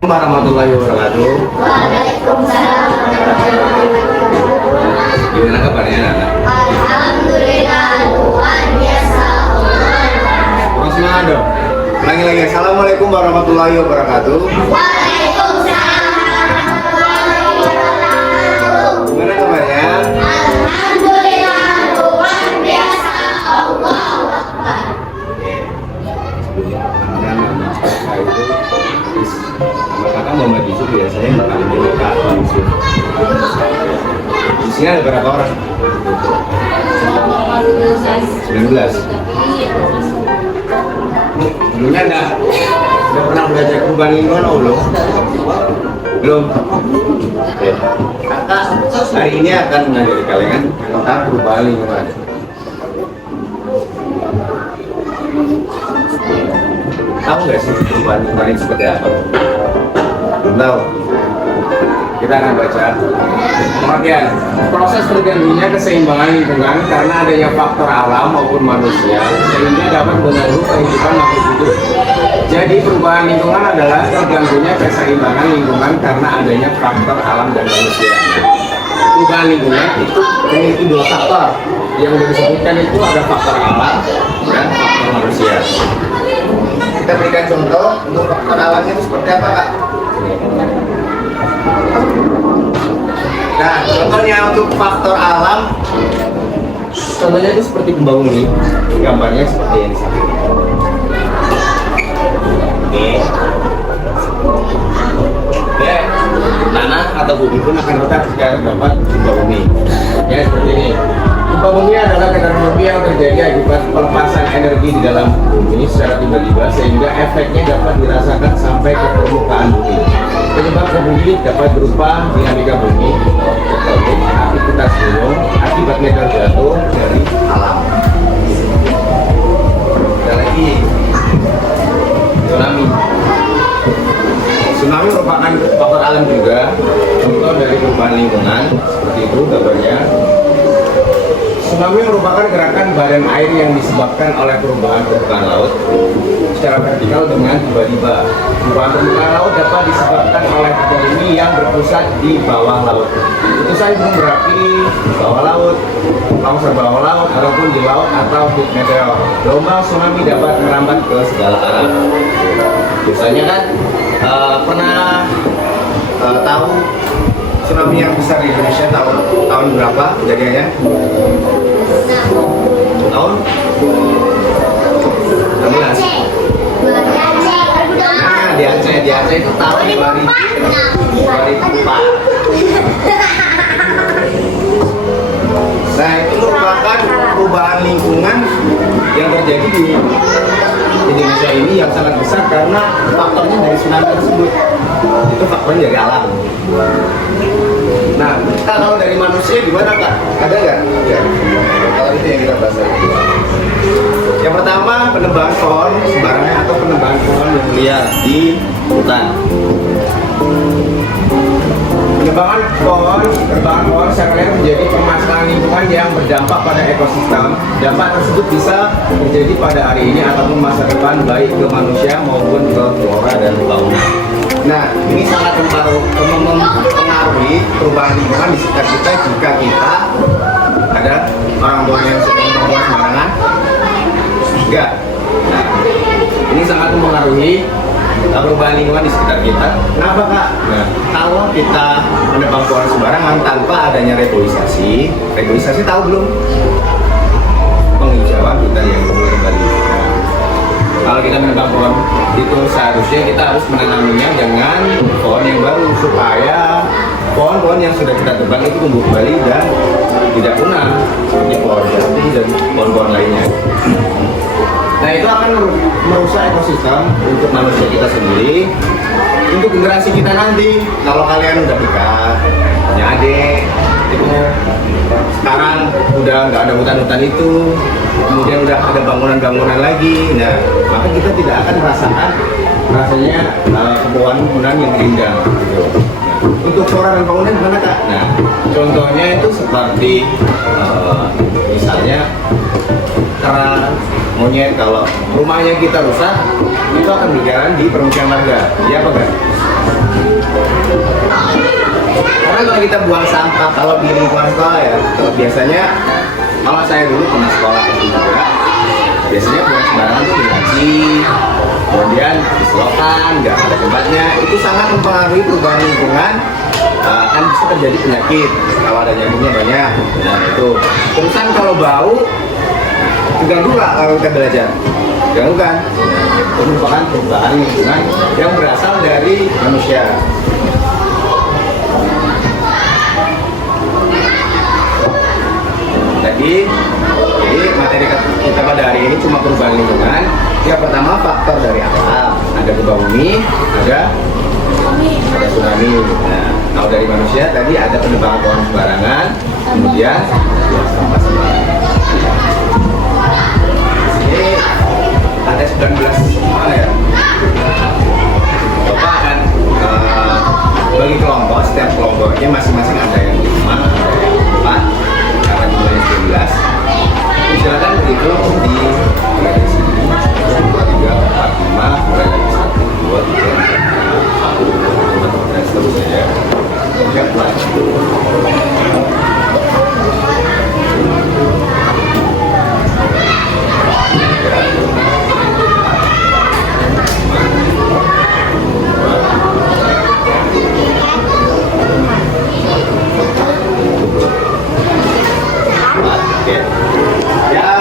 Warahmatullahi wabarakatuh. Waalaikumsalam warahmatullahi wabarakatuh. Gimana kabarnya anak? Alhamdulillah luar biasa. Kurang semangat dong. Ulangi lagi. Assalamualaikum warahmatullahi wabarakatuh. Waalaikumsalam warahmatullahi wabarakatuh. Gimana kabarnya? Alhamdulillah luar biasa. Allahu Akbar. Nama kakak Muhammad Yusuf, biasanya bakal jadi Kak Yusuf. Di sini ada berapa orang? 19. Dulunya udah pernah belajar perubahan lingkungan belum? Belum. Oke. Kakak hari ini akan mengajari kalian tentang perubahan lingkungan. Tahu nggak sih perubahan lingkungan itu seperti apa? Belum tahu. Kita akan baca. Kemudian, proses terganggunya keseimbangan lingkungan karena adanya faktor alam maupun manusia sehingga dapat mengganggu kehidupan makhluk hidup. Jadi perubahan lingkungan adalah terganggunya keseimbangan lingkungan karena adanya faktor alam dan manusia. Perubahan lingkungan itu memiliki dua faktor. Yang sudah disebutkan itu ada faktor alam dan faktor manusia. Kita berikan contoh untuk faktor alamnya itu seperti apa, Kak? Nah, contohnya untuk faktor alam, contohnya itu seperti pembangun ini, gambarnya seperti yang di samping. Oke, tanah atau bumi pun akan retak jika dapat gempa bumi. Ya, seperti ini. Gempa bumi adalah teknologi yang terjadi akibat pelepasan energi di dalam bumi secara tiba-tiba sehingga efeknya dapat dirasakan sampai ke permukaan bumi. Penyebab gempa bumi dapat berupa dinamika bumi, tektonik, aktivitas gunung, akibat meteor jatuh dari alam. Ada lagi tsunami. Tsunami merupakan faktor alam juga, contoh dari perubahan lingkungan seperti itu gambarnya. Tsunami merupakan gerakan badan air yang disebabkan oleh perubahan permukaan laut secara vertikal dengan tiba-tiba. Perubahan permukaan laut dapat disebabkan oleh tiga bumi yang berpusat di bawah laut. Letusan gunung berapi di bawah laut, longsor bawah laut, ataupun di laut atau hit meteor. Gelombang tsunami dapat merambat ke segala arah. Biasanya kan pernah tahu tsunami yang besar di Indonesia tahun berapa kejadiannya? Tahun 16. Nah, di Aceh itu tahun 2004. Nah, itu merupakan perubahan lingkungan yang terjadi di Indonesia ini yang sangat besar karena faktornya dari tsunami tersebut. Itu faktornya dari alam. Nah, kalau dari manusia gimana, Kak? Ada nggak? Ya. Kalau itu yang kita bahas lagi. Yang pertama, penebangan pohon sembarangan atau penebangan pohon yang liar di hutan. Penebangan pohon secara liar menjadi permasalahan lingkungan yang berdampak pada ekosistem. Dampak tersebut bisa terjadi pada hari ini ataupun masa depan baik ke manusia maupun ke flora dan fauna. Nah, ini sangat mempengaruhi perubahan lingkungan di sekitar kita jika kita ada orang tua yang sedang membuang sembarangan. Enggak. Nah, ini sangat mempengaruhi perubahan lingkungan di sekitar kita. Kenapa, Kak? Nah, kalau kita menebang pohon sembarangan tanpa adanya reboisasi tahu belum? Penghijauan kita yang perlu kembali. Kalau kita menebang pohon itu seharusnya kita harus menanaminya dengan pohon yang baru supaya pohon-pohon yang sudah kita tebang itu tumbuh kembali dan tidak punah seperti pohon jati dan pohon-pohon lainnya. Nah, itu akan merusak ekosistem untuk manusia kita sendiri, untuk generasi kita nanti. Kalau kalian udah nikah, punya adik, itu sekarang udah nggak ada hutan-hutan itu, kemudian udah ada bangunan-bangunan lagi. Nah, maka kita tidak akan merasakan rasanya pepohonan yang indah. Untuk flora dan fauna gimana, Kak? Nah, contohnya itu seperti misalnya kera, monyet. Kalau rumahnya kita rusak, itu akan berjalan di permukiman warga. Iya apa enggak? kita buang sampah kalau di lingkungan sekolah ya? Kalau biasanya, kalau saya dulu pernah sekolah SD juga, biasanya buang sembarangan tuh di laci, kemudian di selokan, nggak ada tempatnya. Itu sangat mempengaruhi perubahan lingkungan. Kan bisa terjadi penyakit kalau ada nyamuknya banyak. Nah itu. Terusan kalau bau, terganggu nggak kalau kita belajar? Terganggu kan? Itu merupakan perubahan lingkungan yang berasal dari manusia. Jadi materi kita pada hari ini cuma perubahan lingkungan. Yang pertama faktor dari alam, ada gempa bumi, ada tsunami. Nah, kalau dari manusia tadi ada penebangan pohon sembarangan, kemudian buang sampah sembarangan. Di sini ada 19 mana ya? Bapak akan bagi kelompok, setiap kelompoknya masing-masing ada yang 5, ada yang 4, karena jumlahnya 19. Silakan begitu di mulai dari sini 1, 2, 3, 4, 5, mulai dari 1, 2, 3, 4, 1, dan seterusnya ya. Kemudian mulai. Oke. Yang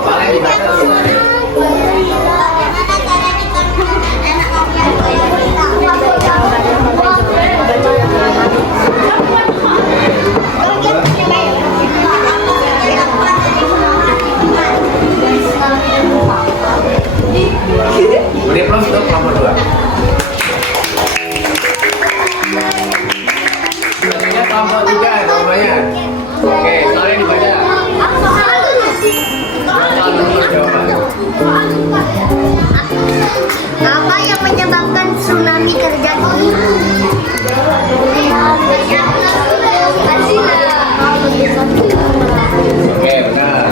Soalnya di baca tulisannya. Beri aplaus untuk kelompok 2. Selanjutnya kelompok 3 namanya. Oke, soalnya dibaca. Soal menurut jawaban. Apa yang menyebabkan tsunami terjadi? Oke, benar.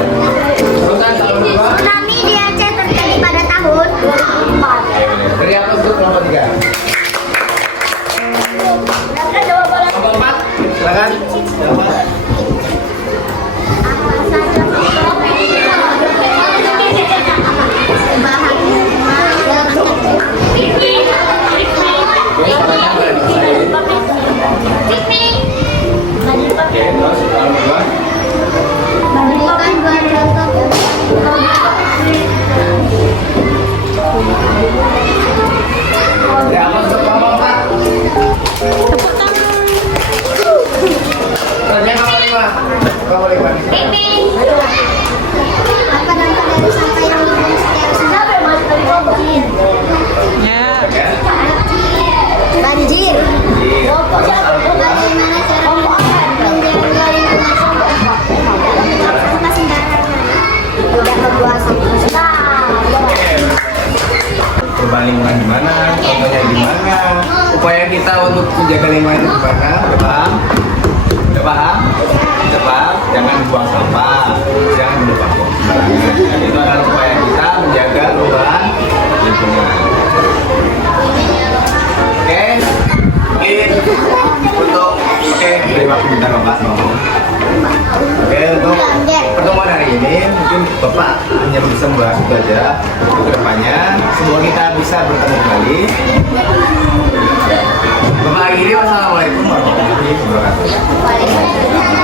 Terusan soal menurut jawaban. Tsunami di Aceh terjadi pada tahun 2004. Beri aplaus untuk kelompok 3. Kelompok 4, silakan. Jawaban. Oke, soalnya boleh diselesaikan. Oke, terus soal nomor 2. Ya, apa untuk kelompok 4? Soalnya kelompok 5. Kelompok 5. Apa dampak dari sampah yang dibuang secara Oke. banjir? Iya. Terus soal nomor 2. Bagaimana cara menjaga lingkungan sampah sembarangan? Tidak membuang sampah sembarangan. Perubahan lingkungan gimana? Contohnya gimana? Upaya kita untuk menjaga lingkungan itu gimana? Udah paham? Udah paham? Udah paham? Jangan buang sampah, jangan menumpang sembarangan. Dan itu adalah upaya kita menjaga perubahan lingkungan. Oke? Mungkin untuk beri waktu bentar Bapak ngomong. Oke, untuk pertemuan hari ini mungkin Bapak hanya bisa membahas itu aja. Untuk kedepannya, semoga kita bisa bertemu kembali. Bapak akhiri, wassalamualaikum warahmatullahi wabarakatuh.